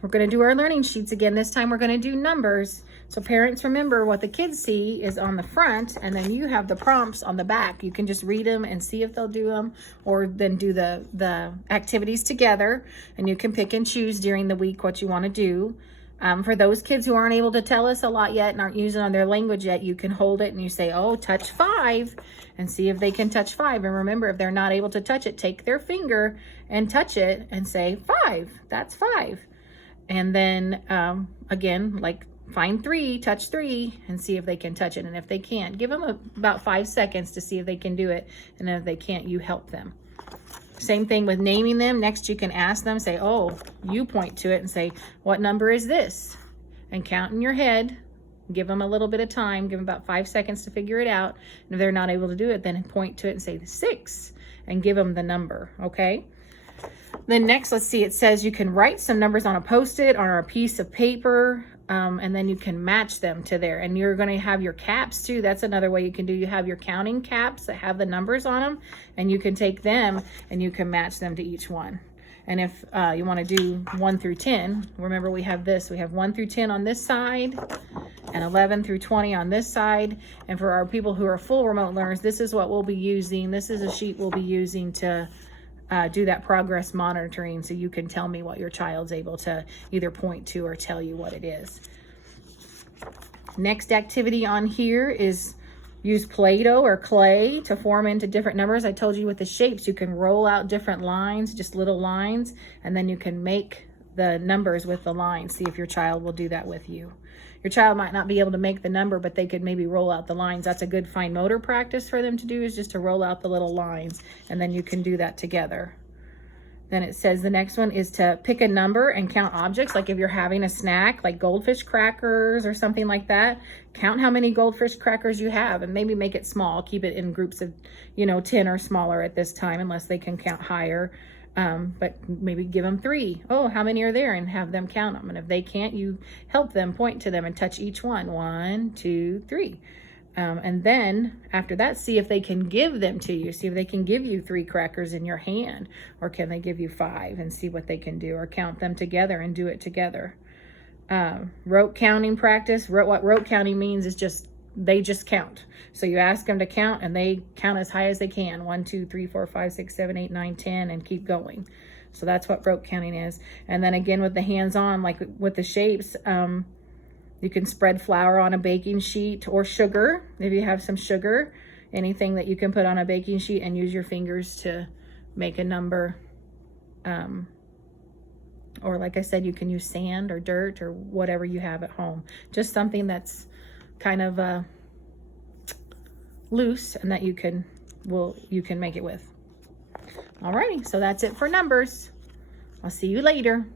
We're going to do our learning sheets again. This time we're going to do numbers. So parents, remember what the kids see is on the front, and then you have the prompts on the back. You can just read them and see if they'll do them, or then do the activities together, and you can pick and choose during the week what you want to do. For those kids who aren't able to tell us a lot yet and aren't using on their language yet, you can hold it and you say, oh, touch 5, and see if they can touch 5. And remember, if they're not able to touch it, take their finger and touch it and say 5. That's 5. And then again, like find 3, touch 3, and see if they can touch it. And if they can't, give them about 5 seconds to see if they can do it. And if they can't, you help them. Same thing with naming them. Next, you can ask them, say, oh, you point to it and say, what number is this? And count in your head. Give them a little bit of time. Give them about 5 seconds to figure it out. And if they're not able to do it, then point to it and say 6 and give them the number, okay? Then next, let's see, it says you can write some numbers on a Post-it or a piece of paper, and then you can match them to there. And you're going to have your caps too. That's another way you can do. You have your counting caps that have the numbers on them, and you can take them and you can match them to each one. And if you want to do 1 through 10, remember we have this. We have 1 through 10 on this side and 11 through 20 on this side. And for our people who are full remote learners, this is what we'll be using. This is a sheet we'll be using to do that progress monitoring, so you can tell me what your child's able to either point to or tell you what it is. Next activity on here is use Play-Doh or clay to form into different numbers. I told you with the shapes, you can roll out different lines, just little lines, and then you can make the numbers with the lines. See if your child will do that with you. Your child might not be able to make the number, but they could maybe roll out the lines. That's a good fine motor practice for them to do, is just to roll out the little lines, and then you can do that together. Then it says the next one is to pick a number and count objects. Like if you're having a snack, like goldfish crackers or something like that, count how many goldfish crackers you have and maybe make it small. Keep it in groups of, 10 or smaller at this time, unless they can count higher. But maybe give them 3. Oh, how many are there? And have them count them. And if they can't, you help them, point to them and touch each one. 1, 2, 3. And then after that, see if they can give them to you. See if they can give you 3 crackers in your hand, or can they give you 5, and see what they can do, or count them together and do it together. Rote counting practice. What rote counting means is they just count. So you ask them to count and they count as high as they can. 1, 2, 3, 4, 5, 6, 7, 8, 9, 10, and keep going. So that's what rote counting is. And then again with the hands-on, like with the shapes, you can spread flour on a baking sheet, or sugar, if you have some sugar, anything that you can put on a baking sheet, and use your fingers to make a number. Or like I said, you can use sand or dirt or whatever you have at home. Just something that's kind of loose and that you can make it with. Alrighty, so that's it for numbers. I'll see you later.